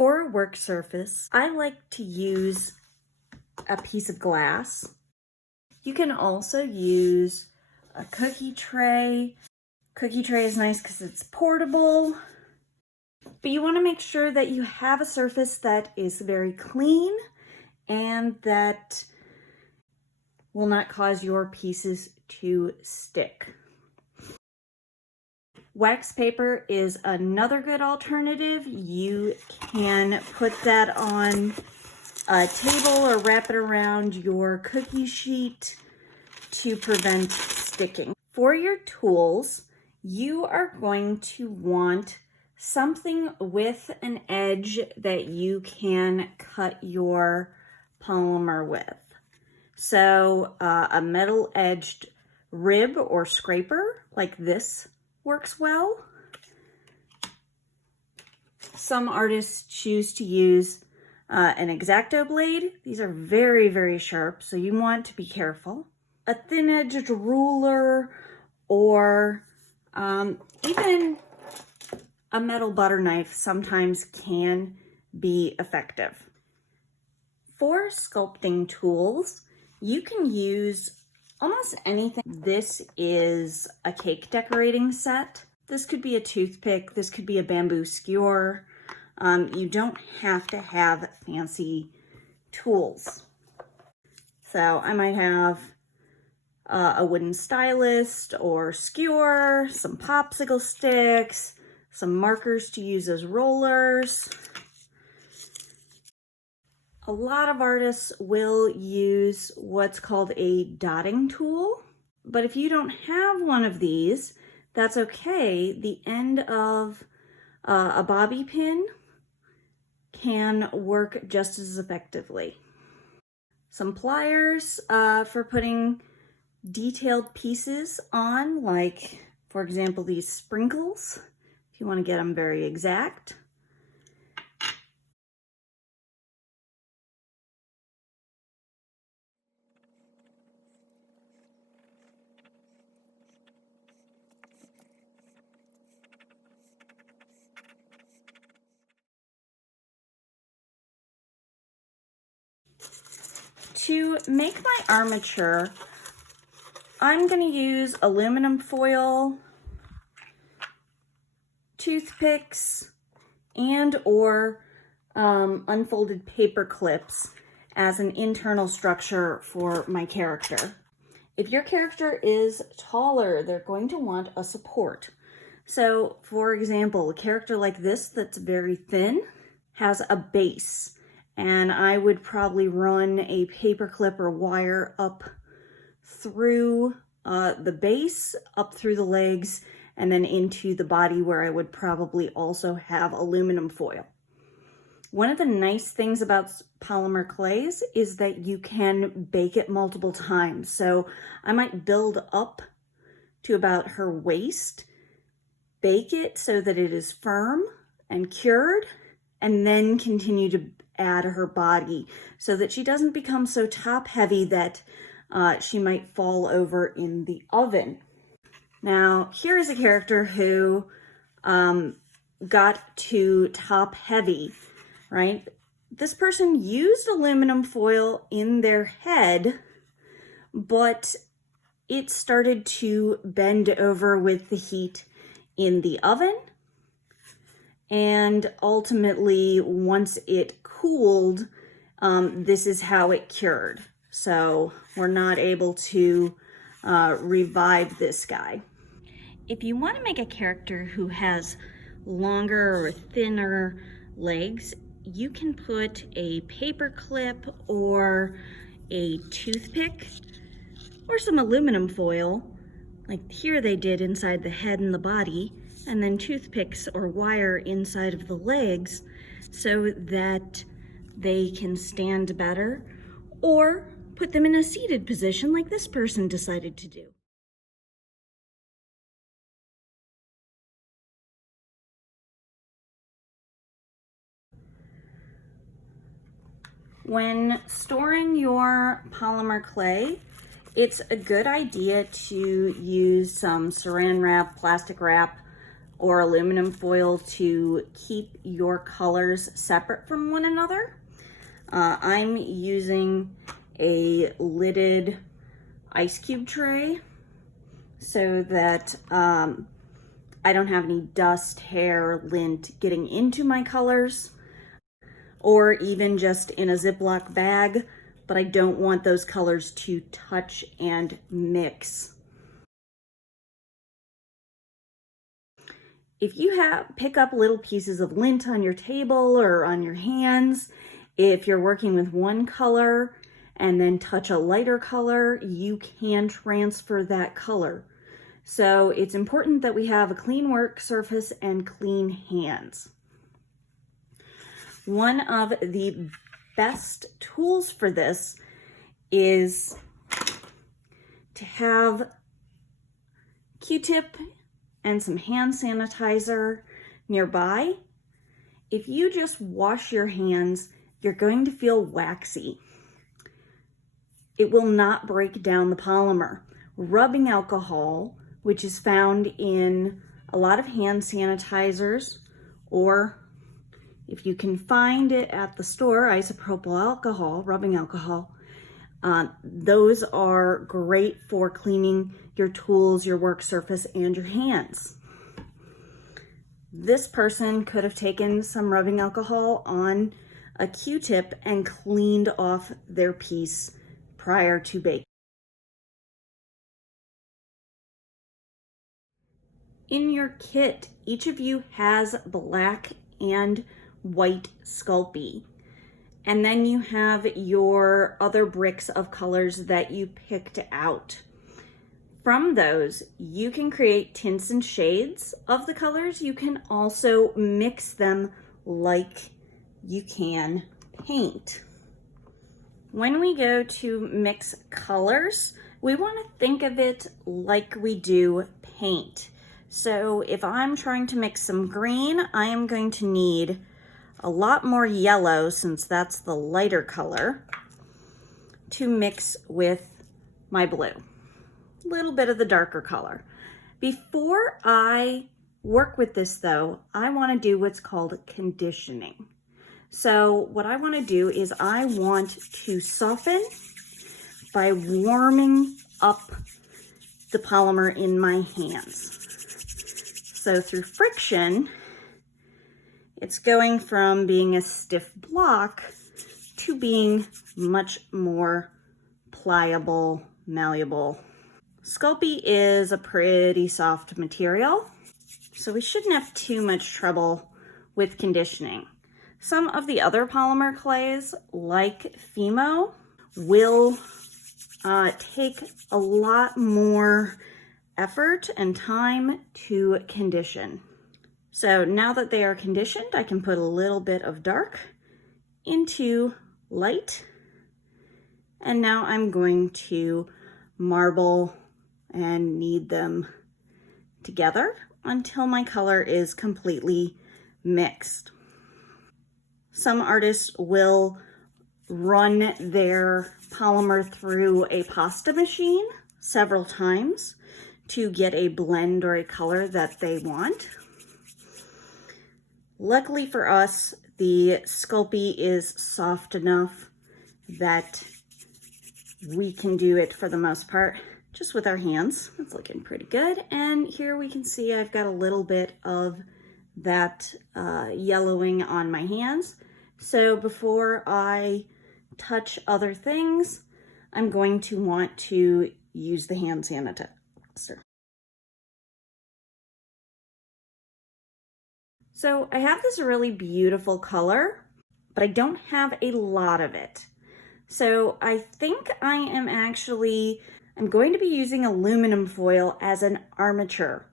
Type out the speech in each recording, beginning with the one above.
For a work surface, I like to use a piece of glass. You can also use a cookie tray. Cookie tray is nice because it's portable, but you want to make sure that you have a surface that is very clean and that will not cause your pieces to stick. Wax paper is another good alternative. You can put that on a table or wrap it around your cookie sheet to prevent sticking. For your tools, you are going to want something with an edge that you can cut your polymer with. So a metal edged rib or scraper like this works well. Some artists choose to use an X-Acto blade. These are very, very sharp, so you want to be careful. A thin-edged ruler or even a metal butter knife sometimes can be effective. For sculpting tools, you can use almost anything. This is a cake decorating set. This could be a toothpick. This could be a bamboo skewer. You don't have to have fancy tools. So I might have a wooden stylus or skewer, some popsicle sticks, some markers to use as rollers. A lot of artists will use what's called a dotting tool, but if you don't have one of these, that's okay. The end of a bobby pin can work just as effectively. Some pliers for putting detailed pieces on, like, for example, these sprinkles, if you want to get them very exact. To make my armature, I'm going to use aluminum foil, toothpicks, and or unfolded paper clips as an internal structure for my character. If your character is taller, they're going to want a support. So, for example, a character like this that's very thin has a base, and I would probably run a paper clip or wire up through the base, up through the legs, and then into the body, where I would probably also have aluminum foil. One of the nice things about polymer clays is that you can bake it multiple times. So I might build up to about her waist, bake it so that it is firm and cured, and then continue to add her body so that she doesn't become so top heavy that she might fall over in the oven. Now, here is a character who got too top heavy, right? This person used aluminum foil in their head, but it started to bend over with the heat in the oven. And ultimately, once it cooled, this is how it cured. So we're not able to revive this guy. If you want to make a character who has longer or thinner legs, you can put a paper clip or a toothpick or some aluminum foil, like here they did inside the head and the body, and then toothpicks or wire inside of the legs so that they can stand better, or put them in a seated position like this person decided to do. When storing your polymer clay, it's a good idea to use some saran wrap, plastic wrap, or aluminum foil to keep your colors separate from one another. I'm using a lidded ice cube tray so that I don't have any dust, hair, lint getting into my colors, or even just in a Ziploc bag, but I don't want those colors to touch and mix. If you pick up little pieces of lint on your table or on your hands, if you're working with one color and then touch a lighter color, you can transfer that color. So it's important that we have a clean work surface and clean hands. One of the best tools for this is to have Q-tip and some hand sanitizer nearby. If you just wash your hands, you're going to feel waxy. It will not break down the polymer. Rubbing alcohol, which is found in a lot of hand sanitizers, or if you can find it at the store, isopropyl alcohol, rubbing alcohol, those are great for cleaning your tools, your work surface, and your hands. This person could have taken some rubbing alcohol on a Q-tip and cleaned off their piece prior to baking. In your kit, each of you has black and white Sculpey. And then you have your other bricks of colors that you picked out. From those, you can create tints and shades of the colors. You can also mix them like you can paint. When we go to mix colors, we want to think of it like we do paint. So if I'm trying to mix some green, I am going to need a lot more yellow, since that's the lighter color, to mix with my blue. A little bit of the darker color. Before I work with this though, I want to do what's called conditioning. So what I want to do is I want to soften by warming up the polymer in my hands. So through friction, it's going from being a stiff block to being much more pliable, malleable. Sculpey is a pretty soft material, so we shouldn't have too much trouble with conditioning. Some of the other polymer clays, like Fimo, will take a lot more effort and time to condition. So now that they are conditioned, I can put a little bit of dark into light. And now I'm going to marble and knead them together until my color is completely mixed. Some artists will run their polymer through a pasta machine several times to get a blend or a color that they want. Luckily for us, the Sculpey is soft enough that we can do it for the most part just with our hands. It's looking pretty good. And here we can see I've got a little bit of that yellowing on my hands. So before I touch other things, I'm going to want to use the hand sanitizer. So I have this really beautiful color, but I don't have a lot of it. So I think I'm going to be using aluminum foil as an armature.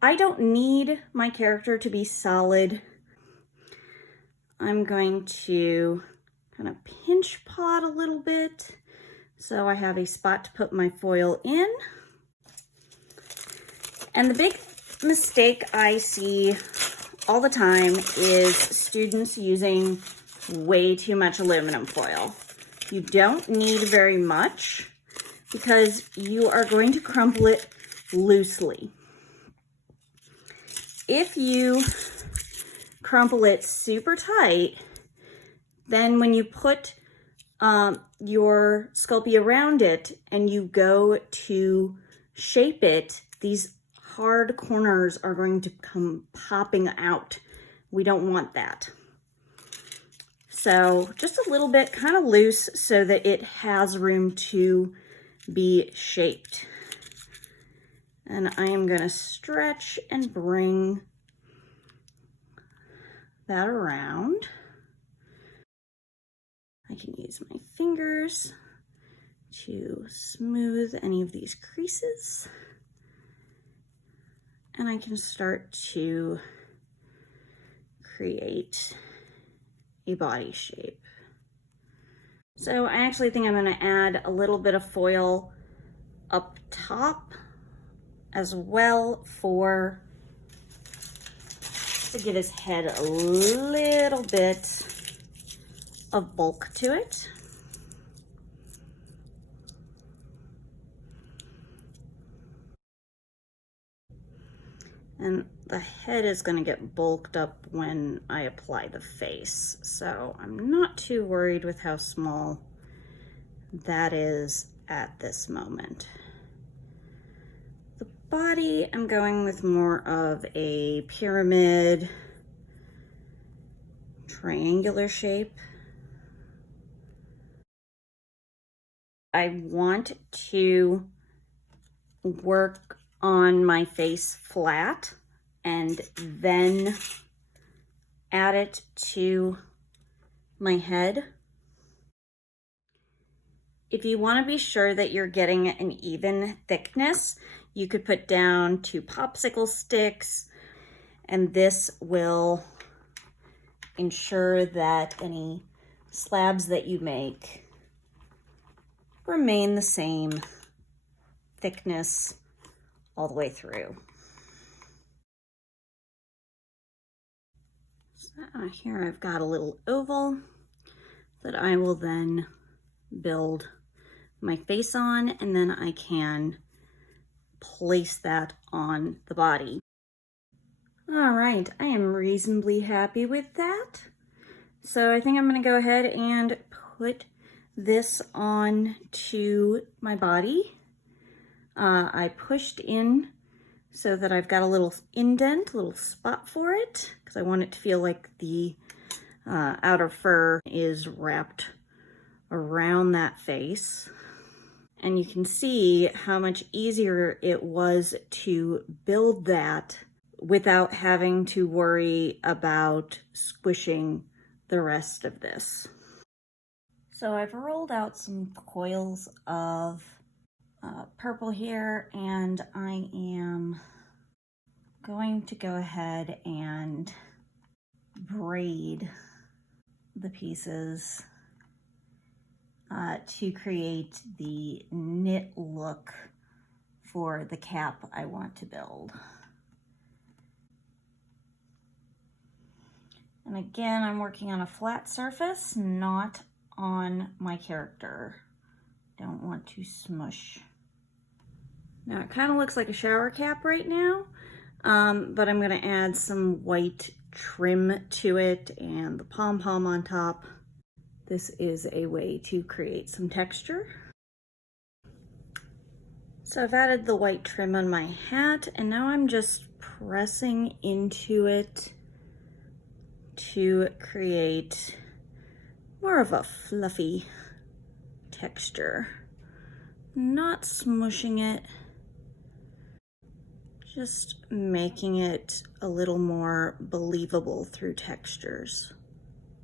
I don't need my character to be solid. I'm going to kind of pinch pot a little bit so I have a spot to put my foil in. And the big mistake I see all the time is students using way too much aluminum foil. You don't need very much because you are going to crumple it loosely. if you crumple it super tight, then when you put your Sculpey around it and you go to shape it, these hard corners are going to come popping out. We don't want that. So just a little bit kind of loose so that it has room to be shaped. And I am going to stretch and bring that around. I can use my fingers to smooth any of these creases. And I can start to create a body shape. So I actually think I'm going to add a little bit of foil up top as well to give his head a little bit of bulk to it. And the head is going to get bulked up when I apply the face, so I'm not too worried with how small that is at this moment. The body, I'm going with more of a pyramid, triangular shape. I want to work on my face flat and then add it to my head. If you want to be sure that you're getting an even thickness, you could put down 2 popsicle sticks, and this will ensure that any slabs that you make remain the same thickness all the way through. So here I've got a little oval that I will then build my face on, and then I can place that on the body. All right, I am reasonably happy with that. So I think I'm going to go ahead and put this on to my body. I pushed in so that I've got a little indent, a little spot for it, because I want it to feel like the outer fur is wrapped around that face. And you can see how much easier it was to build that without having to worry about squishing the rest of this. So I've rolled out some coils of purple here, and I am going to go ahead and braid the pieces to create the knit look for the cap I want to build. And again, I'm working on a flat surface, not on my character. Don't want to smush. Now it kind of looks like a shower cap right now, but I'm going to add some white trim to it and the pom-pom on top. This is a way to create some texture. So I've added the white trim on my hat, and now I'm just pressing into it to create more of a fluffy texture. Not smushing it, just making it a little more believable through textures.